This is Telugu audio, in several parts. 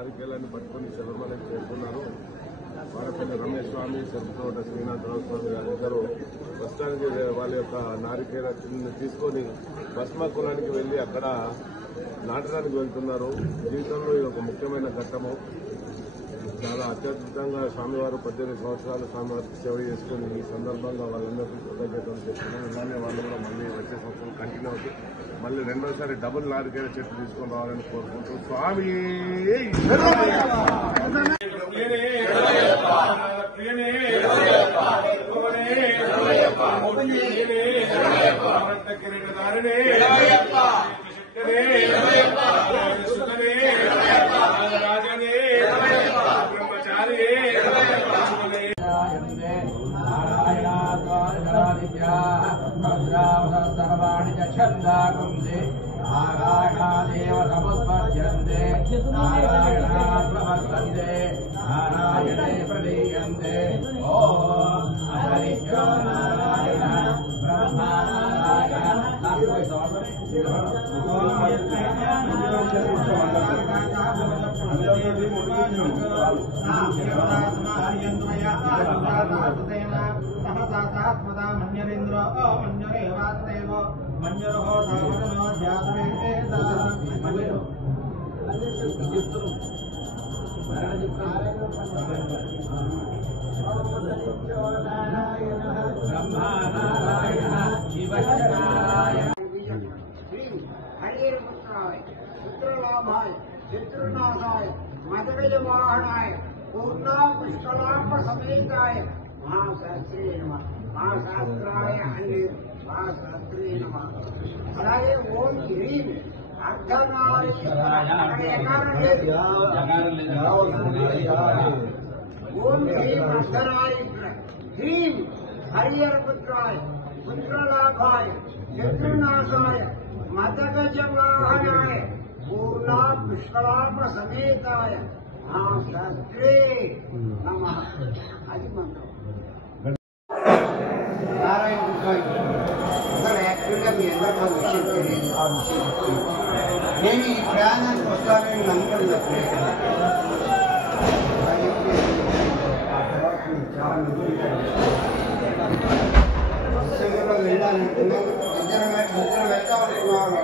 నారికేలాన్ని పట్టుకుని శబరిమలకి చేరుకున్నారు. వాడపల్లి రమేష్ స్వామి, శరతోట శ్రీనాథరావు స్వామి గారిద్దరూ ప్రస్తుతానికి వాళ్ళ యొక్క నారికేలాన్ని తీసుకొని భస్మ కులానికి వెళ్లి అక్కడ నాటడానికి వెళ్తున్నారు. జీవితంలో ఇది ఒక ముఖ్యమైన ఘట్టము. చాలా అత్యద్భుతంగా స్వామివారు 18 సంవత్సరాలు స్వామివారికి సేవ చేసుకుని ఈ సందర్భంగా వాళ్ళందరికీ కృతజ్ఞతలు చెప్తున్నాం. ఇలానే వాళ్ళు కూడా మళ్ళీ వచ్చే సంవత్సరం కంటిన్యూ అవుతుంది. మళ్ళీ రెండోసారి డబుల్ నారికేల చెట్టు తీసుకొని రావాలని కోరుకుంటూ స్వామి नारायणादेव समुत्पद्यन्ते नारायणा प्रवर्तन्ते नारायणे प्रलीयन्ते ओम हरिभ्यो नारायण ब्रह्मा नारायण मंजरो धावनो ध्यात्रे मंजरो ब्रह्मा नारायण शिव नारायण हरिपुत्राय पुत्रलाभाय पितृनाथाय मदगजवाहनाय पूर्णा पुष्कलांब समेताय महाशास्त्रे नमः महाशास्त्राय अन्य महाशास्त्रे नमः అలాగే ఓం హ్రీం ఓం హ్రీం అర్ధనారీశ్వర హ్రీం హరిహరపుత్రాయ పుత్రలాభాయ శత్రునాశాయ మదగజవాహనాయ పూర్ణా పుష్కలాప సమేతాయ మహాశాస్త్రే నమః. అది మంత్రం. నారాయణ యాక్చువల్గా మీ అందరికీ విషయం తెలియదు. ఆ విషయం నేను ఈ ప్రయాణానికి వస్తానని నమ్మకం తప్పలేదు కదా. సమయంలో వెళ్ళాలనుకున్నాను. ఇద్దరు వెళ్తామనుకున్నాను.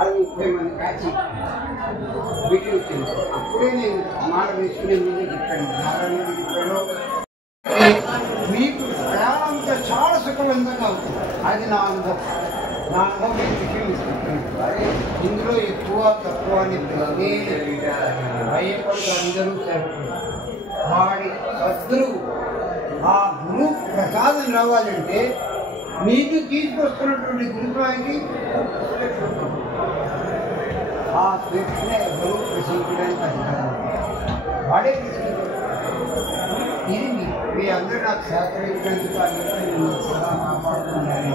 అది 30 మంది కాచి వీటి వచ్చింది. అప్పుడే నేను మాట వేసుకునే ముందు చెప్పాను. నారాయణ చెప్పాను మీకు ప్రయాణంతో చాలా సుఖవంతంగా అవుతుంది. అది నా అనుభవం. నా అనుభవం విషయం ఇస్తున్నాను. ఇందులో ఎక్కువ తక్కువ అని భయపడుతూ అందరూ వాడి సద్గురువు ఆ గురువు ప్రసాదం రావాలంటే మీకు తీసుకొస్తున్నటువంటి గురుత్వానికి ఆ స్వేచ్ఛనే గురువు ప్రశ్నించడానికి అధికారం వాడే ఇది మీ అందరూ నాకు సహకరించినందుకు అందరూ నేను సదా కాపాడుతున్నాను.